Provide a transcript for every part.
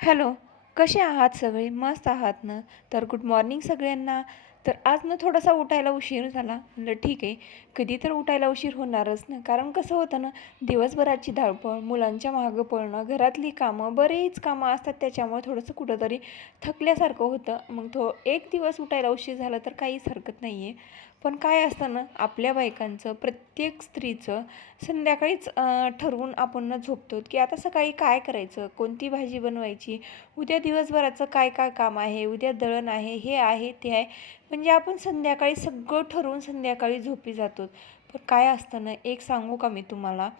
Hello. कसे आहात सगळे? मस्त आहात ना? तर गुड मॉर्निंग सगळ्यांना. तर आज ना थोडासा उठायला उशीर झाला. म्हणलं ठीक आहे, कधी तर उठायला उशीर होणारच ना. कारण कसं होतं ना, दिवसभराची धावपळ, मुलांच्या मागं पळणं, घरातली कामं, बरेच कामं असतात, त्याच्यामुळे थोडंसं कुठंतरी थकल्यासारखं होतं. मग एक दिवस उठायला उशीर झाला तर काहीच हरकत नाही आहे. पण काय असतं ना, आपल्या बायकांचं, प्रत्येक स्त्रीचं संध्याकाळीच ठरवून आपण ना झोपतो की आता सकाळी काय करायचं, कोणती भाजी बनवायची, उद्या दिवसभराचं काय काय काम आहे, उद्या दळण आहे, हे आहे ते आहे. म्हणजे आपण संध्याकाळी सगळं ठरवून संध्याकाळी झोपी जातो. पण काय असतं ना, एक सांगू का मी तुम्हाला,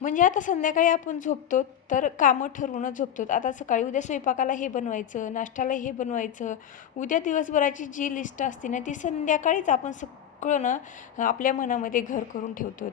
म्हणजे आता संध्याकाळी आपण झोपतो तर कामं ठरवूनच झोपतो. आता सकाळी उद्या स्वयंपाकाला हे बनवायचं, नाश्त्याला हे बनवायचं, उद्या दिवसभराची जी लिस्ट असते ना ती संध्याकाळीच आपण सगळं ना आपल्या मनामध्ये घर करून ठेवतो.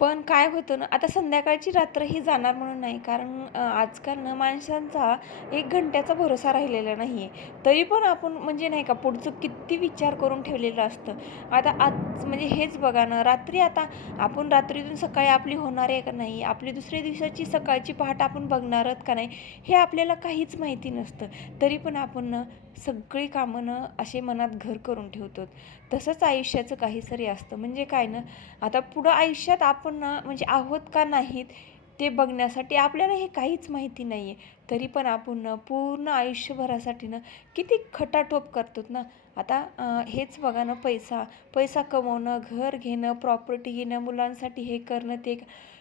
पण काय होतं ना, आता संध्याकाळची रात्र ही जाणार म्हणून नाही, कारण आजकाल ना माणसांचा 1 घंट्याचा भरोसा राहिलेला नाही आहे. तरी पण आपण म्हणजे नाही का पुढचं किती विचार करून ठेवलेलं असतं. आता आज म्हणजे हेच बघा ना, रात्री आता आपण रात्रीतून सकाळी आपली होणार आहे का नाही, आपली दुसऱ्या दिवसाची सकाळची पहाट आपण बघणार आहोत का नाही, हे आपल्याला काहीच माहिती नसतं. तरी पण आपण ना सगळी कामं ना असे मनात घर करून ठेवतो. तसंच आयुष्याचं काहीतरी असतं. म्हणजे काय ना, आता पुढं आयुष्यात आपण ना म्हणजे आहोत का नाहीत ते बघण्यासाठी आपल्याला हे काहीच माहिती नाही आहे. तरी पण आपण ना पूर्ण आयुष्यभरासाठी ना किती खटाटोप करतो ना. आता हेच बघा ना, पैसा पैसा कमवणं, घर घेणं, प्रॉपर्टी घेणं, मुलांसाठी हे करणं ते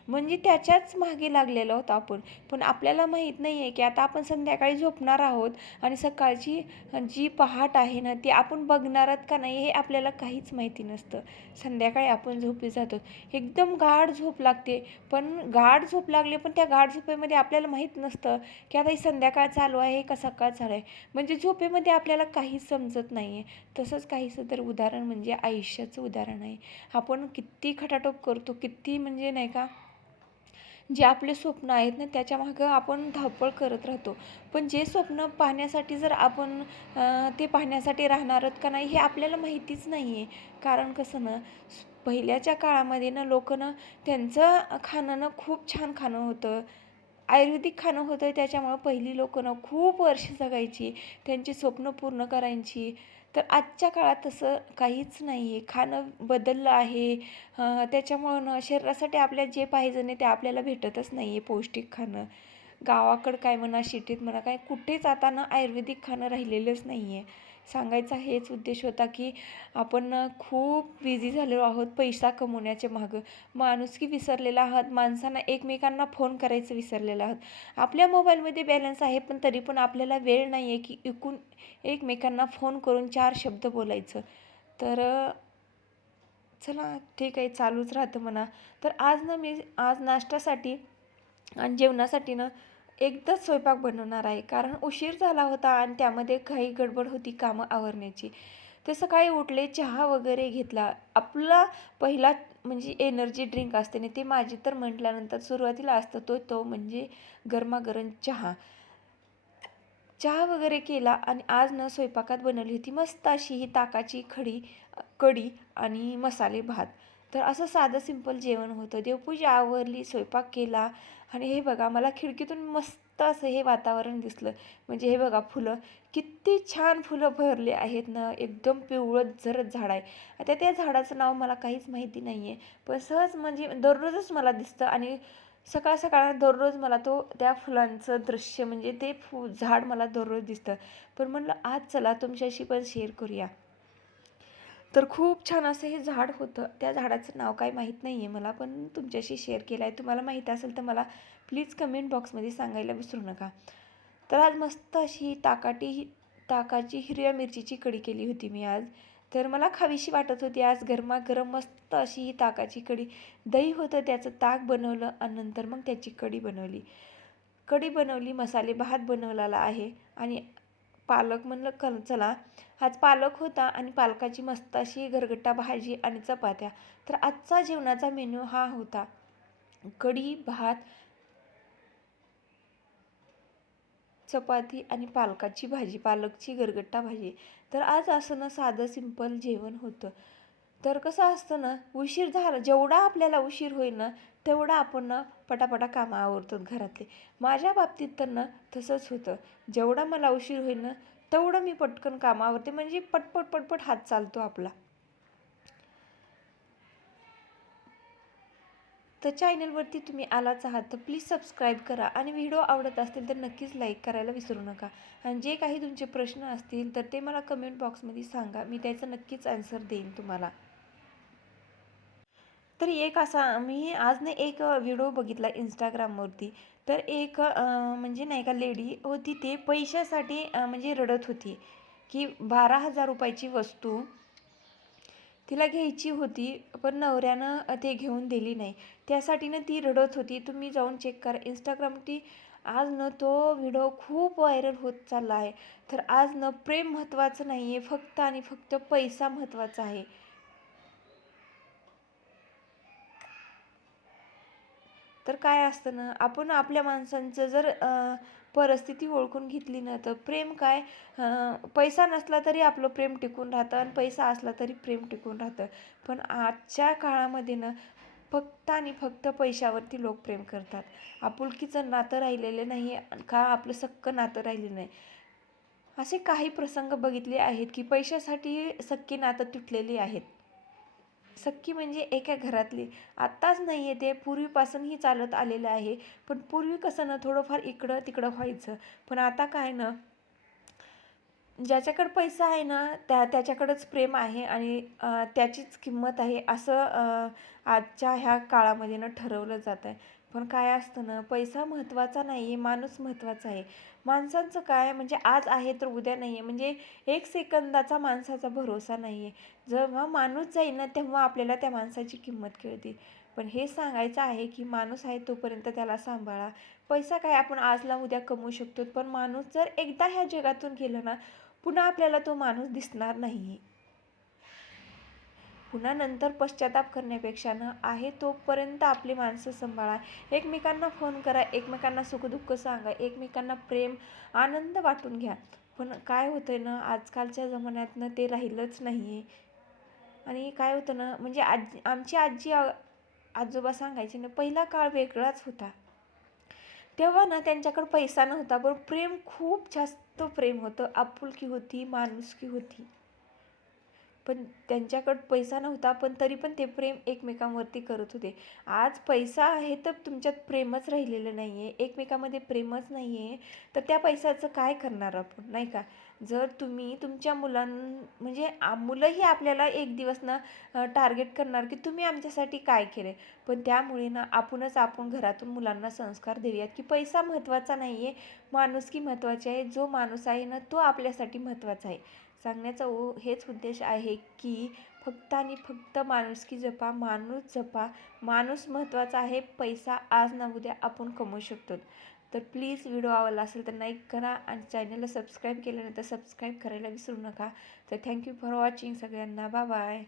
म्हणजे त्याच्याच मागे लागलेलो आहोत आपण. पण आपल्याला माहीत नाही आहे की आता आपण संध्याकाळी झोपणार आहोत आणि सकाळची जी पहाट आहे ना ती आपण बघणार आहोत का नाही हे आपल्याला काहीच माहिती नसतं. संध्याकाळी आपण झोपी जातो, एकदम गाढ झोप लागते. पण गाढ झोप लागली, पण त्या गाढ झोपेमध्ये आपल्याला माहीत नसतं की आता ही संध्याकाळ चालू आहे का सकाळ चालू आहे. म्हणजे झोपेमध्ये आपल्याला काहीच समजत नाही आहे. तसंच काहीसं तर उदाहरण म्हणजे आयुष्याचं उदाहरण आहे. आपण किती खटाटोप करतो, किती म्हणजे नाही का, जे आपले स्वप्न आहेत ना त्याच्यामागं आपण धावपळ करत राहतो. पण जे स्वप्न पाहण्यासाठी जर आपण ते पाहण्यासाठी राहणार आहोत का नाही हे आपल्याला माहितीच नाही आहे. कारण कसं ना, पहिल्याच्या काळामध्ये ना लोकं ना त्यांचं खाणं ना खूप छान खाणं होतं. आयुर्वेदिक खाणं होतं, त्याच्यामुळं पहिली लोकं ना खूप वर्ष जगायची, त्यांची स्वप्न पूर्ण करायची. तर आजच्या काळात तसं काहीच नाही आहे. खाणं बदललं आहे. त्याच्यामुळं ना शरीरासाठी आपल्याला जे पाहिजे नाही ते आपल्याला भेटतच नाही आहे पौष्टिक खाणं. गावाकडं काय म्हणा, सिटीत म्हणा, काय कुठेच आता ना आयुर्वेदिक खाणं राहिलेलंच नाही आहे. सांगायचा हेच उद्देश होता की आपण खूप बिझी झालेलो आहोत पैसा कमवण्याच्या मागं. माणुसकी विसरलेला आहात. माणसांना एकमेकांना फोन करायचं विसरलेलं आहात. आपल्या मोबाईलमध्ये बॅलन्स आहे, पण तरी पण आपल्याला वेळ नाही आहे की एकमेकांना फोन करून 4 शब्द बोलायचं. तर चला ठीक आहे, चालूच राहतं म्हणा. तर आज नाश्त्यासाठी आणि जेवणासाठी ना एकदाच स्वयंपाक बनवणार आहे. कारण उशीर झाला होता आणि त्यामध्ये काही गडबड होती कामं आवरण्याची. ते सकाळी उठले, चहा वगैरे घेतला. आपला पहिला म्हणजे एनर्जी ड्रिंक असते ना, ते माझी तर म्हटल्यानंतर सुरुवातीला असतं तो म्हणजे गरमागरम चहा. चहा वगैरे केला आणि आज न स्वयंपाकात बनवली होती मस्त अशी ही ताकाची कढी आणि मसाले भात. तर असं साधं सिंपल जेवण होतं. देवपूजा आवरली, स्वयंपाक केला आणि हे बघा मला खिडकीतून मस्त असं हे वातावरण दिसलं. म्हणजे हे बघा फुलं, किती छान फुलं भरले आहेत ना, एकदम पिवळं झरत झाड आहे. आता त्या झाडाचं नाव मला काहीच माहिती नाही आहे. पण सहज म्हणजे दररोजच मला दिसतं आणि सकाळ सकाळ दररोज मला त्या फुलांचं दृश्य म्हणजे ते झाड मला दररोज दिसतं. पण म्हणलं आज चला तुमच्याशी पण शेअर करूया. तर खूप छान असं हे झाड होतं. त्या झाडाचं नाव काय माहीत नाही आहे मला, पण तुमच्याशी शेअर केलं आहे. तुम्हाला माहीत असेल तर मला प्लीज कमेंट बॉक्समध्ये सांगायला विसरू नका. तर आज मस्त अशी ताकाची हिरव्या मिरचीची कढी केली होती मी आज. तर मला खावीशी वाटत होती आज गरमागरम मस्त अशी ही ताकाची कढी. दही होतं, त्याचं ताक बनवलं आणि नंतर मग त्याची कढी बनवली, मसाले भात बनवलेला आहे आणि पालक म्हणलं चला आज पालक होता आणि पालकाची मस्त अशी गरगट्टा भाजी आणि चपात्या. तर आजचा जेवणाचा मेनू हा होता कढी, भात, चपाती आणि पालकाची भाजी, पालकची गरगट्टा भाजी. तर आज असं ना साधं सिंपल जेवण होतं. तर कसं असतं ना, उशीर झाला जेवढा आपल्याला उशीर होईल ना तेवढा आपण ना पटापटा कामं आवरतात घरातले. माझ्या बाबतीत तर ना तसंच होतं. जेवढा मला उशीर होईल ना तेवढं मी पटकन कामं आवरते, म्हणजे पटपट पटपट हात चालतो आपला. तर चॅनलवरती तुम्ही आलाच आहात तर प्लीज सबस्क्राईब करा आणि व्हिडिओ आवडत असतील तर नक्कीच लाईक करायला विसरू नका. आणि जे काही तुमचे प्रश्न असतील तर ते मला कमेंट बॉक्समध्ये सांगा, मी त्याचं नक्कीच आन्सर देईन तुम्हाला. तर एक असा मी आज ना एक व्हिडिओ बघितला इंस्टाग्रामवरती. तर एक म्हणजे नाही का लेडी होती, ते पैशासाठी म्हणजे रडत होती की 12,000 रुपयाची वस्तू तिला घ्यायची होती, पण नवऱ्यानं ते घेऊन दिली नाही. त्यासाठी ना ती रडत होती. तुम्ही जाऊन चेक करा इंस्टाग्रामवरती. आज न तो व्हिडिओ खूप व्हायरल होत चालला आहे. तर आज न प्रेम महत्त्वाचं नाही आहे, फक्त आणि फक्त पैसा महत्त्वाचा आहे. तर काय असतं ना, आपण आपल्या माणसांचं जर परिस्थिती ओळखून घेतली ना, तर प्रेम काय, पैसा नसला तरी आपलं प्रेम टिकून राहतं आणि पैसा असला तरी प्रेम टिकून राहतं. पण आजच्या काळामध्ये ना, फक्त आणि फक्त पैशावरती लोक प्रेम करतात. आपुलकीचं नातं राहिलेलं नाही का आपलं सख्खं नातं राहिलेलं नाही. असे काही प्रसंग बघितले आहेत, की पैशासाठी सख्खी नातं तुटलेली आहेत. सख्खी म्हणजे एका घरातली. आत्ताच नाही आहे, ते पूर्वीपासूनही चालत आलेलं आहे. पण पूर्वी कसं ना थोडंफार इकडं तिकडं व्हायचं. पण आता काय ना, ज्याच्याकडे पैसा आहे ना त्याच्याकडंच प्रेम आहे आणि त्याचीच किंमत आहे असं आजच्या ह्या काळामध्ये ना ठरवलं जात आहे. पण काय असतं ना, पैसा महत्त्वाचा नाही आहे, माणूस महत्त्वाचा आहे. माणसांचं काय म्हणजे आज आहे तर उद्या नाही आहे, म्हणजे एक सेकंदाचा माणसाचा भरोसा नाही आहे. जेव्हा माणूस जाईल ना तेव्हा आपल्याला त्या माणसाची किंमत कळते. पण हे सांगायचं आहे की माणूस आहे तोपर्यंत त्याला सांभाळा. पैसा काय आपण आजला उद्या कमवू शकतो, पण माणूस जर एकदा ह्या जगातून गेला ना पुन्हा आपल्याला तो माणूस दिसणार नाही. पुन्हा नंतर पश्चाताप करण्यापेक्षा ना आहे तोपर्यंत आपली माणसं सांभाळा. एकमेकांना फोन करा, एकमेकांना सुखदुःख सांगा, एकमेकांना प्रेम आनंद वाटून घ्या. पण काय होतंय ना, आजकालच्या जमान्यातनं ते राहिलंच नाही आहे. आणि काय होतं ना, म्हणजे आमची आजी आजोबा सांगायचे ना, पहिला काळ वेगळाच होता. तेव्हा ना त्यांच्याकडे पैसा नव्हता, पण प्रेम खूप जास्त प्रेम होतं, आपुलकी होती, माणुसकी होती. पण त्यांच्याकडं पैसा नव्हता, पण तरी पण ते प्रेम एकमेकांवरती करत होते. आज पैसा आहे तर तुमच्यात प्रेमच राहिलेलं नाही आहे, एकमेकांमध्ये प्रेमच नाही आहे, तर त्या पैशाचं काय करणार आपण, नाही का? जर तुम्ही तुमच्या म्हणजे मुलंही आपल्याला एक दिवस ना टार्गेट करणार की तुम्ही आमच्यासाठी काय केलं. पण त्यामुळे ना आपण घरातून मुलांना संस्कार देऊयात की पैसा महत्त्वाचा नाही आहे, माणुसकी महत्त्वाची आहे. जो माणूस आहे ना तो आपल्यासाठी महत्त्वाचा आहे. सांगण्याचा हेच उद्देश आहे की फक्त आणि फक्त माणुसकी जपा, माणूस जपा. माणूस महत्त्वाचा आहे, पैसा आज ना उद्या आपण कमवू शकतो. तर प्लीज व्हिडिओ आवडला असेल तर लाईक करा आणि चॅनलला सबस्क्राईब केलं नाही तर सबस्क्राईब करायला विसरू नका. तर थँक्यू फॉर वॉचिंग सगळ्यांना. Bye bye.